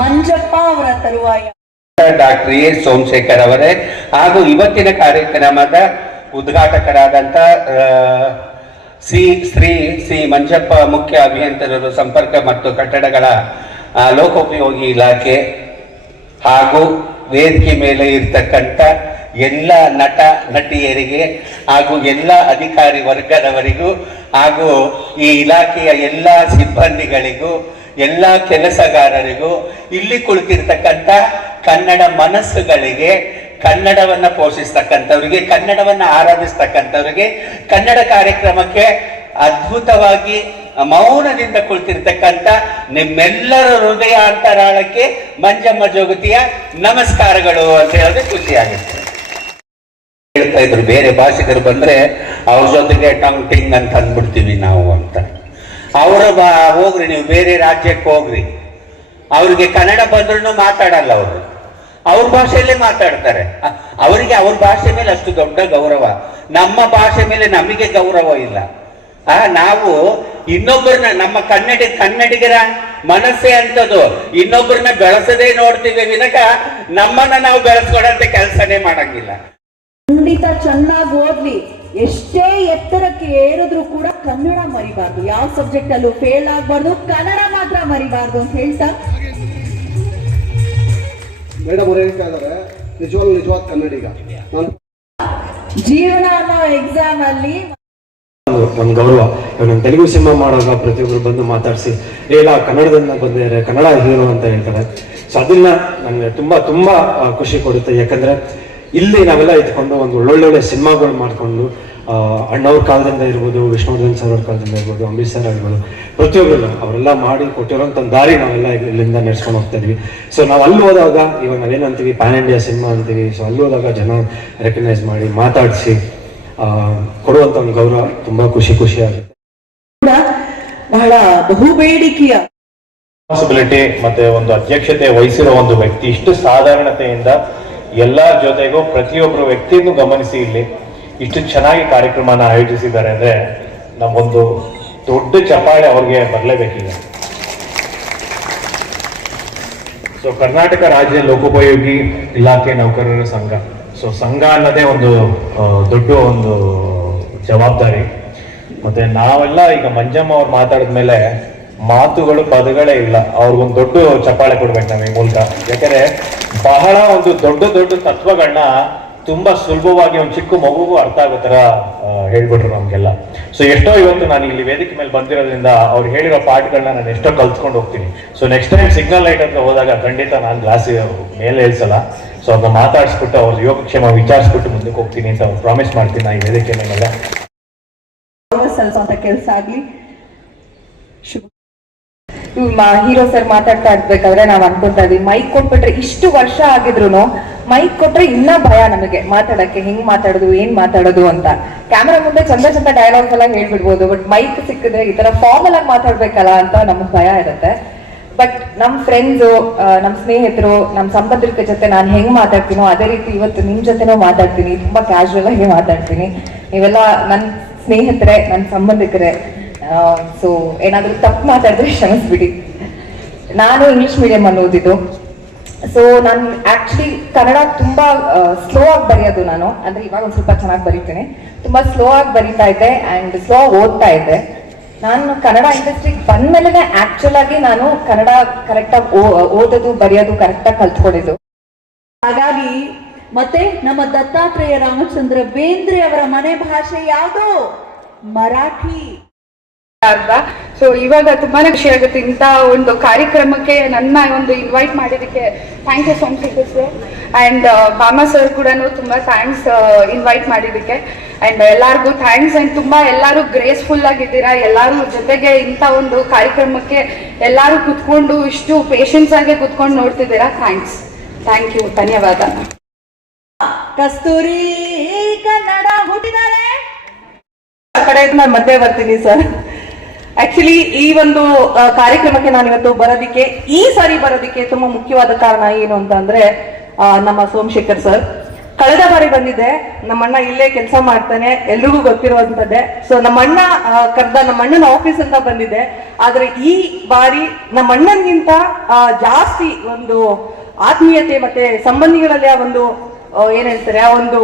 ಮಂಜಪ್ಪ ಅವರ ತರುವಾಯ ಡಾಕ್ಟರ್ ಎ ಸೋಮಶೇಖರ್ ಅವರೇ ಹಾಗೂ ಇವತ್ತಿನ ಕಾರ್ಯಕ್ರಮದ ಉದ್ಘಾಟಕರಾದಂಥ ಶ್ರೀ ಮಂಜಪ್ಪ ಮುಖ್ಯ ಅಭಿಯಂತರರು ಸಂಪರ್ಕ ಮತ್ತು ಕಟ್ಟಡಗಳ ಲೋಕೋಪಯೋಗಿ ಇಲಾಖೆ ಹಾಗೂ ವೇದಿಕೆ ಮೇಲೆ ಇರ್ತಕ್ಕಂಥ ಎಲ್ಲ ನಟ ನಟಿಯರಿಗೆ ಹಾಗೂ ಎಲ್ಲ ಅಧಿಕಾರಿ ವರ್ಗದವರಿಗೂ ಹಾಗೂ ಈ ಇಲಾಖೆಯ ಎಲ್ಲ ಸಿಬ್ಬಂದಿಗಳಿಗೂ ಎಲ್ಲ ಕೆಲಸಗಾರರಿಗೂ ಇಲ್ಲಿ ಕುಳಿತಿರ್ತಕ್ಕಂಥ ಕನ್ನಡ ಮನಸ್ಸುಗಳಿಗೆ, ಕನ್ನಡವನ್ನ ಪೋಷಿಸ್ತಕ್ಕಂಥವ್ರಿಗೆ, ಕನ್ನಡವನ್ನ ಆರಾಧಿಸ್ತಕ್ಕಂಥವ್ರಿಗೆ, ಕನ್ನಡ ಕಾರ್ಯಕ್ರಮಕ್ಕೆ ಅದ್ಭುತವಾಗಿ ಮೌನದಿಂದ ಕುಳಿತಿರ್ತಕ್ಕಂಥ ನಿಮ್ಮೆಲ್ಲರ ಹೃದಯಾಂತರಾಳಕ್ಕೆ ಮಂಜಮ್ಮ ಜೋಗತಿಯ ನಮಸ್ಕಾರಗಳು ಅಂತ ಹೇಳಿದ್ರೆ ಖುಷಿಯಾಗುತ್ತೆ. ಹೇಳ್ತಾ ಇದ್ರು ಬೇರೆ ಭಾಷಿಕರು ಬಂದ್ರೆ ಅವ್ರ ಜೊತೆಗೆ ಟಿಂಗ್ ಅಂತ ಅಂದ್ಬಿಡ್ತೀವಿ ನಾವು ಅಂತ. ಹೋಗ್ರಿ, ನೀವು ಬೇರೆ ರಾಜ್ಯಕ್ಕೆ ಹೋಗ್ರಿ, ಅವ್ರಿಗೆ ಕನ್ನಡ ಬಂದ್ರೂ ಮಾತಾಡಲ್ಲ. ಅವ್ರ ಭಾಷೆಯಲ್ಲೇ ಮಾತಾಡ್ತಾರೆ. ಅವರಿಗೆ ಅವ್ರ ಭಾಷೆ ಮೇಲೆ ಅಷ್ಟು ದೊಡ್ಡ ಗೌರವ. ನಮ್ಮ ಭಾಷೆ ಮೇಲೆ ನಮಗೆ ಗೌರವ ಇಲ್ಲ. ನಾವು ಇನ್ನೊಬ್ಬರನ್ನ, ನಮ್ಮ ಕನ್ನಡಿಗರ ಮನಸ್ಸೇ ಅಂತದ್ದು, ಇನ್ನೊಬ್ಬರನ್ನ ಬೆಳೆಸದೇ ನೋಡ್ತೀವಿ ವಿನಕ ನಮ್ಮನ್ನ ನಾವು ಬೆಳೆಸ್ಕೊಡಂತ ಕೆಲಸನೇ ಮಾಡಂಗಿಲ್ಲ. ಖಂಡಿತ ಚೆನ್ನಾಗಿ ಓದ್ಲಿ, ಎಷ್ಟೇ ಎತ್ತರಕ್ಕೆ ಏರಿದ್ರು ಕೂಡ ಕನ್ನಡ ಮರಿಬಾರ್ದು. ಯಾವ ಸಬ್ಜೆಕ್ಟ್ ಅಲ್ಲೂ ಫೇಲ್ ಆಗ್ಬಾರ್ದು, ಕನ್ನಡ ಮಾತ್ರ ಮರಿಬಾರ್ದು ಅಂತ ಹೇಳ್ತಾ ಮೇಡಮ್ ಅವ್ರು ಹೇಳ್ತಾ ಇದ್ದಾರೆ ನಿಜವಾದ ಕನ್ನಡಿಗ. ಜೀವನ ಅನ್ನೋ ಎಕ್ಸಾಮ್ ಅಲ್ಲಿ ಒಂದು ಗೌರವ. ನಾನು ತೆಲುಗು ಸಿನಿಮಾ ಮಾಡುವಾಗ ಪ್ರತಿಯೊಬ್ಬರು ಬಂದು ಮಾತಾಡಿಸಿ ಇಲ್ಲ ಕನ್ನಡದಿಂದ ಬಂದಿದ್ದಾರೆ, ಕನ್ನಡ ಹೀರೋ ಅಂತ ಹೇಳ್ತಾರೆ. ಸೊ ಅದನ್ನ ನನಗೆ ತುಂಬಾ ಖುಷಿ ಕೊಡುತ್ತೆ. ಯಾಕಂದ್ರೆ ಇಲ್ಲಿ ನಾವೆಲ್ಲ ಇದ್ಕೊಂಡು ಒಂದು ಒಳ್ಳೊಳ್ಳೆ ಸಿನಿಮಾಗಳು ಮಾಡಿಕೊಂಡು ಅಣ್ಣವ್ರ ಕಾಲದಿಂದ ಇರ್ಬೋದು, ವಿಷ್ಣುವರ್ಧನ್ ಸರ್ ಅವ್ರ ಕಾಲದಿಂದ ಇರ್ಬೋದು, ಅಂಬರೀಶ್ ಸರ್ ಆಗಿರ್ಬೋದು, ಪ್ರತಿಯೊಬ್ಬರು ಅವರೆಲ್ಲ ಮಾಡಿ ಕೊಟ್ಟಿರೋಂಥ ದಾರಿ ನಾವೆಲ್ಲ ಇಲ್ಲಿಂದ ನಡೆಸ್ಕೊಂಡು ಹೋಗ್ತಾ ಇದ್ವಿ. ಸೊ ನಾವು ಅಲ್ಲಿ ಹೋದಾಗ ಇವಾಗ ನಾವೇನಂತೀವಿ ಪ್ಯಾನ್ ಇಂಡಿಯಾ ಸಿನಿಮಾ ಅಂತೀವಿ. ಸೊ ಅಲ್ಲಿ ಹೋದಾಗ ಜನ ರೆಕಗ್ನೈಸ್ ಮಾಡಿ ಮಾತಾಡಿಸಿ ಕೊಡುವಂಥ ಒಂದು ಗೌರವ ತುಂಬಾ ಖುಷಿ ಆಗುತ್ತೆ. ಬಹಳ ಬಹುಬೇಡಿಕೆಯ ರೆಸ್ಪಾನ್ಸಿಬಿಲಿಟಿ ಮತ್ತೆ ಒಂದು ಅಧ್ಯಕ್ಷತೆ ವಹಿಸಿರೋ ಒಂದು ವ್ಯಕ್ತಿ ಇಷ್ಟು ಸಾಧಾರಣತೆಯಿಂದ ಎಲ್ಲರ ಜೊತೆಗೂ ಪ್ರತಿಯೊಬ್ಬರು ವ್ಯಕ್ತಿಯನ್ನು ಗಮನಿಸಿ ಇಲ್ಲಿ ಇಷ್ಟು ಚೆನ್ನಾಗಿ ಕಾರ್ಯಕ್ರಮನ ಆಯೋಜಿಸಿದ್ದಾರೆ ಅಂದ್ರೆ ನಮ್ಮೊಂದು ದೊಡ್ಡ ಚಪ್ಪಾಳೆ ಅವ್ರಿಗೆ ಬರಲೇಬೇಕೀಗ. ಸೊ ಕರ್ನಾಟಕ ರಾಜ್ಯ ಲೋಕೋಪಯೋಗಿ ಇಲಾಖೆ ನೌಕರರ ಸಂಘ, ಸೊ ಸಂಘ ಅನ್ನೋದೇ ಒಂದು ದೊಡ್ಡ ಒಂದು ಜವಾಬ್ದಾರಿ. ಮತ್ತೆ ನಾವೆಲ್ಲ ಈಗ ಮಂಜಮ್ಮ ಅವ್ರು ಮಾತಾಡಿದ್ಮೇಲೆ ಮಾತುಗಳು ಪದಗಳೇ ಇಲ್ಲ, ಅವ್ರಿಗೊಂದು ದೊಡ್ಡ ಚಪ್ಪಾಳೆ ಕೊಡ್ಬೇಕು ನಾವು ಈ ಮೂಲಕ. ಯಾಕಂದ್ರೆ ಬಹಳ ಒಂದು ದೊಡ್ಡ ತತ್ವಗಳನ್ನ ತುಂಬಾ ಸುಲಭವಾಗಿ ಒಂದು ಚಿಕ್ಕ ಮಗುಗೂ ಅರ್ಥ ಆಗೋ ತರ ಹೇಳ್ಬಿಟ್ರು ನಮ್ಗೆಲ್ಲ. ಸೊ ಎಷ್ಟೋ ಇವತ್ತು ನಾನು ಇಲ್ಲಿ ವೇದಿಕೆ ಮೇಲೆ ಬಂದಿರೋದ್ರಿಂದ ಅವ್ರು ಹೇಳಿರೋ ಪಾಠಗಳನ್ನ ನಾನು ಎಷ್ಟೋ ಕಲ್ತ್ಕೊಂಡು ಹೋಗ್ತೀನಿ. So next time signal light ಹತ್ರ ಹೋದಾಗ ಖಂಡಿತ ನಾನು ಗ್ಲಾಸ್ ಮೇಲೆ ಹೇಳ್ಸಲ್ಲ. ಸೊ ಅದನ್ನ ಮಾತಾಡಿಸ್ಬಿಟ್ಟು ಅವ್ರ ಯೋಗಕ್ಷೇಮ ವಿಚಾರಿಸ್ಬಿಟ್ಟು ಮುಂದಕ್ಕೆ ಹೋಗ್ತೀನಿ ಅಂತ ಅವ್ರು ಪ್ರಾಮಿಸ್ ಮಾಡ್ತೀನಿ ನಾನು ಈ ವೇದಿಕೆ ಮೇಲೆಲ್ಲ. ಕೆಲಸ ಆಗ್ಲಿ. ಹೀರೋ ಸರ್ ಮಾತಾಡ್ತಾ ಇರ್ಬೇಕಾದ್ರೆ ನಾವ್ ಅನ್ಕೊಂತಾ ಇದೀವಿ ಮೈಕ್ ಕೊಟ್ಬಿಟ್ರೆ, ಇಷ್ಟು ವರ್ಷ ಆಗಿದ್ರು ಮೈಕ್ ಕೊಟ್ರೆ ಇನ್ನ ಭಯ ನಮಗೆ ಮಾತಾಡಕ್ಕೆ, ಹೆಂಗ್ ಮಾತಾಡೋದು ಏನ್ ಮಾತಾಡೋದು ಅಂತ. ಕ್ಯಾಮೆರಾ ಮುಂದೆ ಚಂದ ಡೈಲಾಗ್ಸ್ ಎಲ್ಲ ಹೇಳ್ಬಿಡ್ಬೋದು, ಬಟ್ ಮೈಕ್ ಸಿಕ್ಕಿದ್ರೆ ಈ ತರ ಫಾರ್ಮಲ್ ಆಗಿ ಮಾತಾಡ್ಬೇಕಲ್ಲ ಅಂತ ನಮ್ಗೆ ಭಯ ಇರುತ್ತೆ. ಬಟ್ ನಮ್ಮ ಫ್ರೆಂಡ್ಸು, ನಮ್ಮ ಸ್ನೇಹಿತರು, ನಮ್ಮ ಸಂಬಂಧಿಕರ ಜೊತೆ ನಾನು ಹೆಂಗ್ ಮಾತಾಡ್ತೀನೋ ಅದೇ ರೀತಿ ಇವತ್ತು ನಿಮ್ ಜೊತೆನೂ ಮಾತಾಡ್ತೀನಿ. ತುಂಬಾ ಕ್ಯಾಶುವಲ್ ಆಗಿ ಮಾತಾಡ್ತೀನಿ. ನೀವೆಲ್ಲ ನನ್ನ ಸ್ನೇಹಿತರೆ, ನನ್ನ ಸಂಬಂಧಿಕರೇ. ಸೊ ಏನಾದ್ರೂ ತಪ್ಪು ಮಾತಾಡಿದ್ರೆ ಕ್ಷಮಿಸ್ಬಿಡಿ. ನಾನು ಇಂಗ್ಲಿಷ್ ಮೀಡಿಯಂ ಅಲ್ಲಿ ಓದಿದ್ದು. ಸೊ ನಾನು ಆಕ್ಚುಲಿ ಕನ್ನಡ ತುಂಬಾ ಸ್ಲೋ ಆಗಿ ಬರೆಯೋದು ನಾನು. ಅಂದ್ರೆ ಇವಾಗ ಒಂದ್ ಸ್ವಲ್ಪ ಚೆನ್ನಾಗಿ ಬರೀತೀನಿ. ತುಂಬಾ ಸ್ಲೋ ಆಗಿ ಬರೀತಾ ಇದ್ದೆ ಅಂಡ್ ಸ್ಲೋ ಆಗಿ ಓದ್ತಾ ಇದ್ದೆ. ನಾನು ಕನ್ನಡ ಇಂಡಸ್ಟ್ರಿಗೆ ಬಂದ್ಮೇಲೆ ಆಕ್ಚುಲ್ ಆಗಿ ನಾನು ಕನ್ನಡ ಕರೆಕ್ಟಾಗಿ ಓದೋದು ಬರೆಯೋದು ಕರೆಕ್ಟಾಗಿ ಕಲ್ತ್ಕೊಂಡಿದ್ದು. ಹಾಗಾಗಿ ಮತ್ತೆ ನಮ್ಮ ದತ್ತಾತ್ರೇಯ ರಾಮಚಂದ್ರ ಬೇಂದ್ರೆ ಅವರ ಮನೆ ಭಾಷೆ ಯಾವುದು? ಮರಾಠಿ. ಸೊ ಇವಾಗ ತುಂಬಾನೇ ಖುಷಿ ಆಗುತ್ತೆ ಇಂಥ ಒಂದು ಕಾರ್ಯಕ್ರಮಕ್ಕೆ ನನ್ನ ಒಂದು ಇನ್ವೈಟ್ ಮಾಡಿದಕ್ಕೆ. Thank you so much sir. And Bama sir ಕೂಡ ತುಂಬಾ ಥ್ಯಾಂಕ್ಸ್ ಇನ್ವೈಟ್ ಮಾಡಿದಕ್ಕೆ. ಅಂಡ್ ಎಲ್ಲಾರ್ಗು ಥ್ಯಾಂಕ್ಸ್. ಅಂಡ್ ತುಂಬಾ ಎಲ್ಲರೂ ಗ್ರೇಸ್ಫುಲ್ ಆಗಿದ್ದೀರಾ. ಎಲ್ಲರೂ ಜೊತೆಗೆ ಇಂಥ ಒಂದು ಕಾರ್ಯಕ್ರಮಕ್ಕೆ ಎಲ್ಲರೂ ಕುತ್ಕೊಂಡು ಇಷ್ಟು ಪೇಷನ್ಸ್ ಆಗಿ ಕುತ್ಕೊಂಡು ನೋಡ್ತಿದ್ದೀರಾ. ಥ್ಯಾಂಕ್ ಯು, ಧನ್ಯವಾದ. ಕಸ್ತೂರಿ ಕನ್ನಡ ಹುಟ್ಟಿದ್ದಾರೆ. ಆ ಕಡೆಯಿಂದ ನಾನು ಮಧ್ಯೆ ಬರ್ತೀನಿ ಸರ್. ಆಕ್ಚುಲಿ ಈ ಒಂದು ಕಾರ್ಯಕ್ರಮಕ್ಕೆ ನಾನು ಇವತ್ತು ಬರೋದಿಕ್ಕೆ, ಈ ಸಾರಿ ಬರೋದಿಕ್ಕೆ ತುಂಬಾ ಮುಖ್ಯವಾದ ಕಾರಣ ಏನು ಅಂತಂದ್ರೆ ನಮ್ಮ ಸೋಮಶೇಖರ್ ಸರ್. ಕಳೆದ ಬಾರಿ ಬಂದಿದ್ದೆ, ನಮ್ಮಣ್ಣ ಇಲ್ಲೇ ಕೆಲಸ ಮಾಡ್ತಾನೆ, ಎಲ್ರಿಗೂ ಗೊತ್ತಿರುವಂತದ್ದೇ. ಸೊ ನಮ್ಮಣ್ಣ ನಮ್ಮಣ್ಣನ ಆಫೀಸ್ ಅಂತ ಬಂದಿದ್ದೆ. ಆದ್ರೆ ಈ ಬಾರಿ ನಮ್ಮಣ್ಣನ್ಗಿಂತ ಜಾಸ್ತಿ ಒಂದು ಆತ್ಮೀಯತೆ ಮತ್ತೆ ಸಂಬಂಧಿಗಳಲ್ಲಿ ಆ ಒಂದು ಏನ್ ಹೇಳ್ತಾರೆ, ಆ ಒಂದು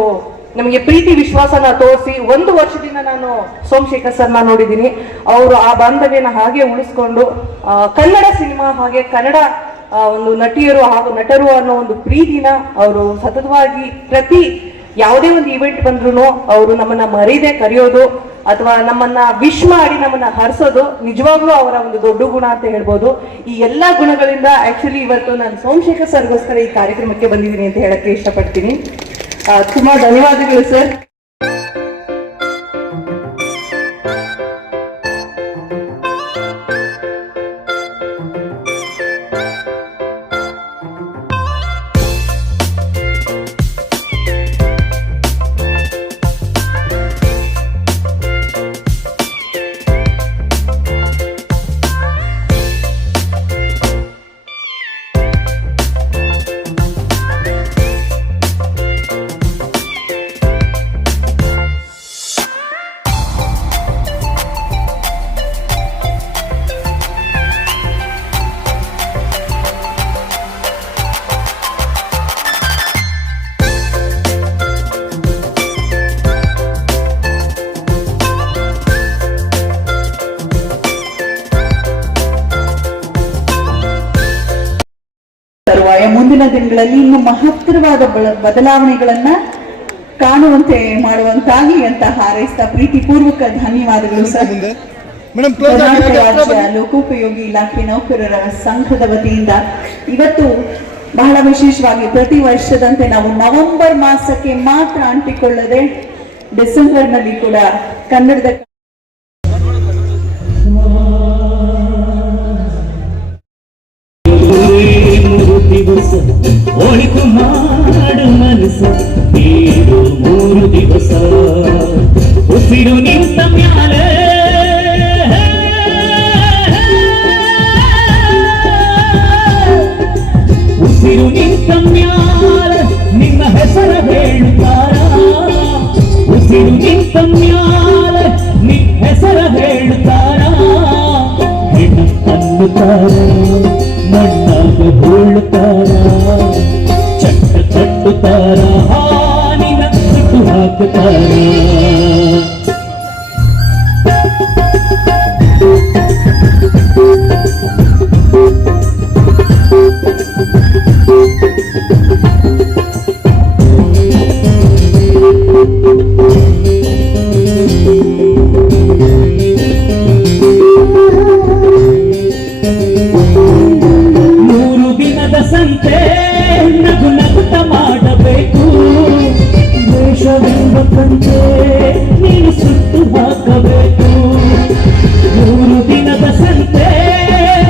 ನಮಗೆ ಪ್ರೀತಿ ವಿಶ್ವಾಸನ ತೋರಿಸಿ 1 ವರ್ಷದಿಂದ ನಾನು ಸೋಮಶೇಖರ್ ಸರ್ನ ನೋಡಿದ್ದೀನಿ. ಅವರು ಆ ಬಾಂಧವ್ಯನ ಹಾಗೆ ಉಳಿಸ್ಕೊಂಡು ಕನ್ನಡ ಸಿನಿಮಾ ಹಾಗೆ ಕನ್ನಡ ಒಂದು ನಟಿಯರು ಹಾಗೂ ನಟರು ಅನ್ನೋ ಒಂದು ಪ್ರೀತಿನ ಅವರು ಸತತವಾಗಿ ಪ್ರತಿ ಯಾವುದೇ ಒಂದು ಇವೆಂಟ್ ಬಂದ್ರು ಅವರು ನಮ್ಮನ್ನ ಮರೀದೆ ಕರೆಯೋದು ಅಥವಾ ನಮ್ಮನ್ನ ವಿಶ್ ಮಾಡಿ ನಮ್ಮನ್ನ ಹರಿಸೋದು ನಿಜವಾಗ್ಲೂ ಅವರ ಒಂದು ದೊಡ್ಡ ಗುಣ ಅಂತ ಹೇಳ್ಬೋದು. ಈ ಎಲ್ಲಾ ಗುಣಗಳಿಂದ ಆಕ್ಚುಲಿ ಇವತ್ತು ನಾನು ಸೋಮಶೇಖರ್ ಸರ್ಗೋಸ್ಕರ ಈ ಕಾರ್ಯಕ್ರಮಕ್ಕೆ ಬಂದಿದ್ದೀನಿ ಅಂತ ಹೇಳಕ್ಕೆ ಇಷ್ಟಪಡ್ತೀನಿ. ತುಂಬಾ ಧನ್ಯವಾದಗಳು ಸರ್. ಮುಂದಿನ ದಿನಗಳಲ್ಲಿ ಇನ್ನು ಮಹತ್ತರವಾದ ಬದಲಾವಣೆಗಳನ್ನ ಕಾಣುವಂತೆ ಮಾಡುವಂತಾಗಿ ಅಂತ ಹಾರೈಸ್ತಾ ಪ್ರೀತಿಪೂರ್ವಕ ಧನ್ಯವಾದಗಳು ಸರ್. ಕರ್ನಾಟಕ ರಾಜ್ಯ ಲೋಕೋಪಯೋಗಿ ಇಲಾಖೆ ನೌಕರರ ಸಂಘದ ವತಿಯಿಂದ ಇವತ್ತು ಬಹಳ ವಿಶೇಷವಾಗಿ ಪ್ರತಿ ವರ್ಷದಂತೆ ನಾವು ನವೆಂಬರ್ ಮಾಸಕ್ಕೆ ಮಾತ್ರ ಅಂಟಿಕೊಳ್ಳದೆ ಡಿಸೆಂಬರ್ ನಲ್ಲಿ ಕೂಡ ಕನ್ನಡದ ಒಳಿತು ಮಾಡು ಮನಸ ನೀಡು 3 ದಿವಸ ಉಸಿರು ನಿಂತ ಮ್ಯಾಲೆ ಉಸಿರು ನಿಂತ ಮ್ಯಾಲೆ ನಿನ್ನ ಹೆಸರ ಹೇಳುತ್ತಾರ ಉಸಿರು ನಿಂತ ಮ್ಯಾಲೆ ನಿನ್ನ ಹೆಸರ ಹೇಳುತ್ತಾರ ಹೆಣ್ಣು ಅನ್ನುತ್ತಾರ ಮಣ್ಣಾಗ ಹೂಳುತ್ತಾರ ಚಟ್ಟ ತಟ್ಟುತ್ತಾರ ಹಾನಿನ ಸುಟ್ಟು ಹಾಕುತ್ತಾರ ಸಂತೆ ನಗು ನಗುತ್ತ ಮಾಡಬೇಕು ದ್ವೇಷವೆಂಬ ಕಂತೆ ನೀನು ಸುಟ್ಟು ಹಾಕಬೇಕು 3 ದಿನದ ಸಂತೆ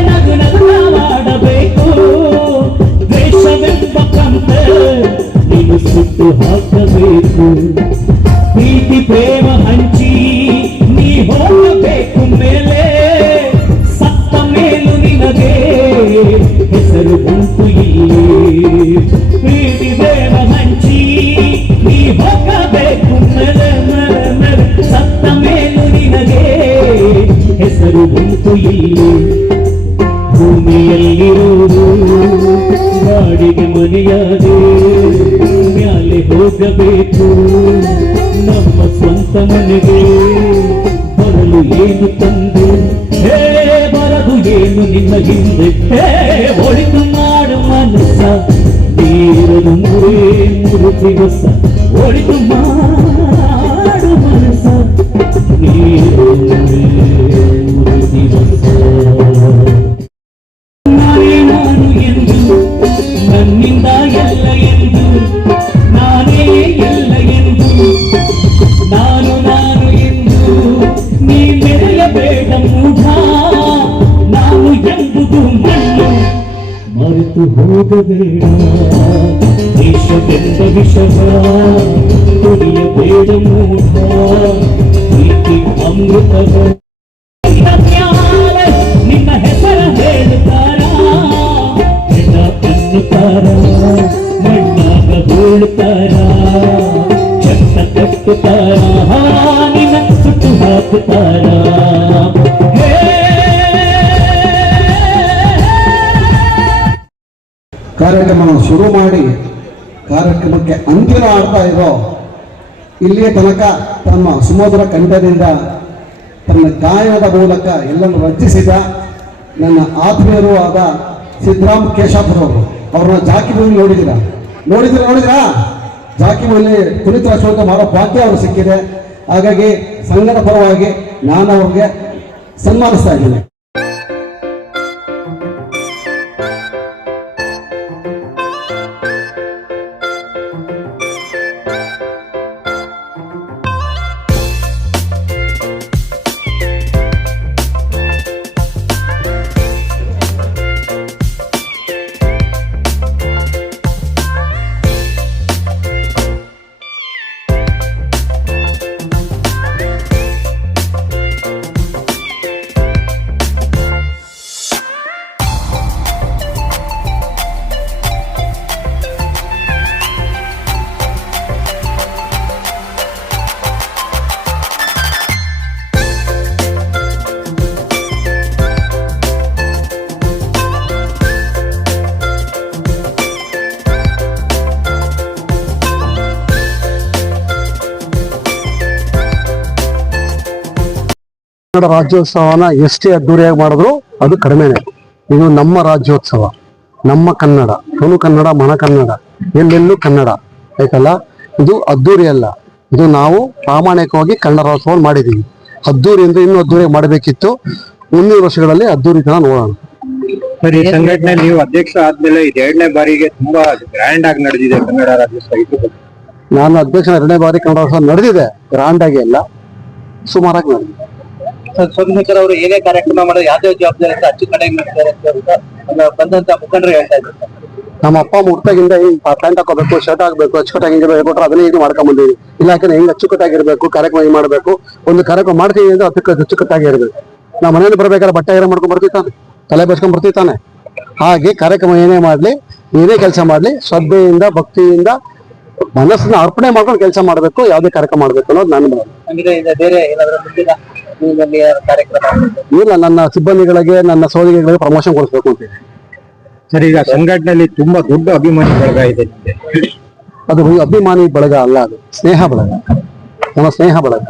ನಗು ನಗುತ್ತ ಮಾಡಬೇಕು ದ್ವೇಷವೆಂಬ ಕಂತೆ ನೀನು ಸುಟ್ಟು ಹಾಕಬೇಕು ಪ್ರೀತಿ ಪ್ರೇಮ ಹಂಚಿ ನೀ ಹೋಗಬೇಕು ಮೇಲೆ ಸತ್ತ ಮೇಲೂ ನಿನಗೆ ಮದುವೆಯಾದೆ ಮ್ಯಾಲೆ ಹೋಗಬೇಕು ನಮ್ಮ ಸ್ವಂತ ಮನೆಗೆ ಬರಲು ಏನು ತಂದೆ ಹೇ ಬರದು ಏನು ನಿನ್ನ ಹಿಂದೆ ಹೇ ಒಳಿತು ಮಾಡು ಮನಸ್ಸ ನೀರಲು ಮೂರು ದಿವಸ ಒಳಿತು ಮಾಡು ಮನಸ್ಸ ನೀರು ಮೂರು ದಿವಸ ನಾನು ಎಂದು ನನ್ನಿಂದ ಎಲ್ಲ ಎಂದು ನಾನೇ ಎಲ್ಲ ಎಂದು ನಾನು ಎಂದು ನೀ ಮೆರೆಯಬೇಡ ಮೂಢ ನಾನು ಎಂಬುದು ಮಣ್ಣು ಮರೆತು ಹೋಗಬೇಡ ದೇಶವೆಂದ ವಿಷವ ಕುಡಿಯಬೇಡ ಮೂಢ ಪ್ರೀತಿ ಅಮೃತವ ನಿನ್ನ ಹೆಸರ ಹೇಳುತ್ತಾರ ಹೆಣ ಅನ್ನುತ್ತಾರ ಮಣ್ಣಾಗ ಬೀಳುತ್ತಾರ ಚಟ್ಟ ಕಟ್ಟುತ್ತಾರ ನಿನ್ನ ಸುಟ್ಟು ಹಾಕುತ್ತಾರ ಕಾರ್ಯಕ್ರಮ ಶುರು ಮಾಡಿ ಕಾರ್ಯಕ್ರಮಕ್ಕೆ ಅಂತಿಮ ಆಡ್ತಾ ಇರೋ ಇಲ್ಲಿಯ ತನಕ ತಮ್ಮ ಸುಮಧುರ ಕಂಠದಿಂದ ತನ್ನ ಗಾಯನದ ಮೂಲಕ ಎಲ್ಲನ್ನು ರಂಜಿಸಿದ ನನ್ನ ಆತ್ಮೀಯರೂ ಆದ ಸಿದ್ದರಾಮ್ ಕೇಶಾಪುರವರು. ಅವ್ರನ್ನ ಜಾಕಿಮಲ್ಲಿ ನೋಡಿದಿರಾ ಜಾಕಿಮಲ್ಲಿ ಪುನೀತ್ ರಾಜ್ಕುಮಾರ್ ಮಾಡೋ ಭಾಗ್ಯ ಅವರು ಸಿಕ್ಕಿದೆ. ಹಾಗಾಗಿ ಸಂಘದ ಪರವಾಗಿ ನಾನು ಅವ್ರಿಗೆ ಸನ್ಮಾನಿಸ್ತಾ ಇದ್ದೀನಿ. ಕನ್ನಡ ರಾಜ್ಯೋತ್ಸವನ ಎಷ್ಟೇ ಅದ್ದೂರಿಯಾಗಿ ಮಾಡಿದ್ರು ಅದು ಕಡಿಮೆನೆ. ಇದು ನಮ್ಮ ರಾಜ್ಯೋತ್ಸವ, ನಮ್ಮ ಕನ್ನಡ, ತುಳು ಕನ್ನಡ, ಮನ ಕನ್ನಡ, ಎಲ್ಲೆಲ್ಲೂ ಕನ್ನಡ ಆಯ್ತಲ್ಲ. ಇದು ಅದ್ದೂರಿ ಅಲ್ಲ, ಇದು ನಾವು ಪ್ರಾಮಾಣಿಕವಾಗಿ ಕನ್ನಡ ರಾಜ್ಯೋತ್ಸವ ಮಾಡಿದ್ದೀವಿ. ಅದ್ದೂರಿ ಅಂದ್ರೆ ಇನ್ನೂ ಅದ್ದೂರಿ ಮಾಡಬೇಕಿತ್ತು. ಮುಂದಿನ ವರ್ಷಗಳಲ್ಲಿ ಅದ್ದೂರಿತನ ನೋಡೋಣ. ಸರ್, ಈ ಸಂಘಟನೆ ನೀವು ಅಧ್ಯಕ್ಷ ಆದ್ಮೇಲೆ ಇದು 2ನೇ ಬಾರಿಗೆ ತುಂಬಾ ಗ್ರ್ಯಾಂಡ್ ಆಗಿ ನಡೆದಿದೆ ಕನ್ನಡ ರಾಜ್ಯೋತ್ಸವ. ನಾನು ಅಧ್ಯಕ್ಷ 2ನೇ ಬಾರಿ ಕನ್ನಡ ರಾಜ್ಯೋತ್ಸವ ನಡೆದಿದೆ, ಗ್ರ್ಯಾಂಡ್ ಆಗಿ ಅಲ್ಲ, ಸುಮಾರಾಗಿ ನಡೆದಿದೆ. ಸೋಮಶೇಖರ್ ಅವರು ಏನೇ ಕಾರ್ಯಕ್ರಮ ಮಾಡೋದು ಯಾವುದೇ ಜವಾಬ್ದಾರಿ ಅಚ್ಚುಕಟ್ಟಾಗಿ ಮಾಡ್ತಾರೆ ಅಂತ ಬಂದಂತ ಮುಖಂಡರು ಹೇಳ್ತಾ ಇದ್ದಾರೆ. ನಮ್ಮ ಅಪ್ಪ ಹುಟ್ಟಾಗಿಂದ ಹಿಂಗ್ ಪ್ಯಾಂಟ್ ಹಾಕೋಬೇಕು, ಶರ್ಟ್ ಹಾಕ್ಬೇಕು, ಅಚ್ಚುಕಟ್ಟಾಗಿ ಹಿಂಗೆ ಹೇಳ್ಕೊಟ್ರೆ ಅದನ್ನೇ ಇದು ಮಾಡ್ಕೊಂಡ್ ಬಂದಿವಿ. ಇಲಾಖೆ ಹೆಂಗ್ ಅಚ್ಚುಕಟ್ಟಾಗಿರ್ಬೇಕು, ಕಾರ್ಯಕ್ರಮ ಹೆಂಗ್ ಮಾಡ್ಬೇಕು, ಒಂದು ಕಾರ್ಯಕ್ರಮ ಮಾಡ್ತೀವಿ ಅಂದ್ರೆ ಅದಕ್ಕೆ ಅಚ್ಚುಕಟ್ಟಾಗಿ ಇರ್ಬೇಕು. ನಾವು ಮನೇಲಿ ಬರ್ಬೇಕಾದ್ರೆ ಬಟ್ಟೆ ಮಾಡ್ಕೊಂಡ್ ಬರ್ತಿತ್ತಾನೆ, ತಲೆ ಬಚ್ಕೊಂಡ್ ಬರ್ತಿತ್ತಾನೆ. ಹಾಗೆ ಕಾರ್ಯಕ್ರಮ ಏನೇ ಮಾಡ್ಲಿ, ಏನೇ ಕೆಲಸ ಮಾಡ್ಲಿ, ಶ್ರದ್ಧೆಯಿಂದ ಭಕ್ತಿಯಿಂದ ಮನಸ್ಸನ್ನ ಅರ್ಪಣೆ ಮಾಡ್ಕೊಂಡು ಕೆಲಸ ಮಾಡ್ಬೇಕು, ಯಾವ್ದೇ ಕಾರ್ಯಕ್ರಮ ಮಾಡ್ಬೇಕು ಅನ್ನೋದು ನಾನು ಇಲ್ಲ. ನನ್ನ ಸಿಬ್ಬಂದಿಗಳಿಗೆ, ನನ್ನ ಸೋದರಿಗಳಿಗೆ ಪ್ರಮೋಷನ್ ಕೊಡಿಸ್ಬೇಕು ಅಂತಿದೆ. ಸರ್, ಈಗ ಸಂಘಟನೆಯಲ್ಲಿ ತುಂಬಾ ದೊಡ್ಡ ಅಭಿಮಾನಿ ಬಳಗ ಇದೆ. ಅದು ಅಭಿಮಾನಿ ಬಳಗ ಅಲ್ಲ, ಅದು ಸ್ನೇಹ ಬಳಗ, ನಮ್ಮ ಸ್ನೇಹ ಬಳಗ.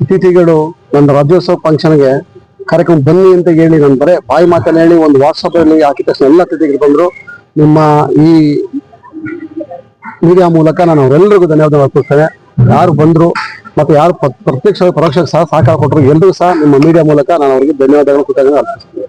ಅತಿಥಿಗಳು ನನ್ನ ರಾಜ್ಯೋತ್ಸವ ಫಂಕ್ಷನ್ಗೆ ಕಾರ್ಯಕ್ರಮ ಬನ್ನಿ ಅಂತ ಹೇಳಿ ನಾನು ಬರೇ ಬಾಯಿ ಮಾತನ್ನ ಹೇಳಿ ಒಂದು ವಾಟ್ಸಪ್ ಅಲ್ಲಿ ಹಾಕಿದ ತಕ್ಷಣ ಎಲ್ಲ ಅತಿಥಿಗಳು ಬಂದ್ರು. ನಿಮ್ಮ ಈ ಮೀಡಿಯಾ ಮೂಲಕ ನಾನು ಅವರೆಲ್ಲರಿಗೂ ಧನ್ಯವಾದ ಅರ್ಪಿಸ್ತೇನೆ. ಯಾರು ಬಂದ್ರು ಮತ್ತೆ ಯಾರು ಪ್ರತ್ಯಕ್ಷ ಪರೋಕ್ಷ ಸಹ ಸಹಕಾರ ಕೊಟ್ಟರು ಎಲ್ರಿಗೂ ಸಹ ನಿಮ್ಮ ಮೀಡಿಯಾ ಮೂಲಕ ನಾನು ಅವರಿಗೆ ಧನ್ಯವಾದಗಳು ಕೃತಜ್ಞತೆ ಅರ್ಪಿಸ್ತೇನೆ.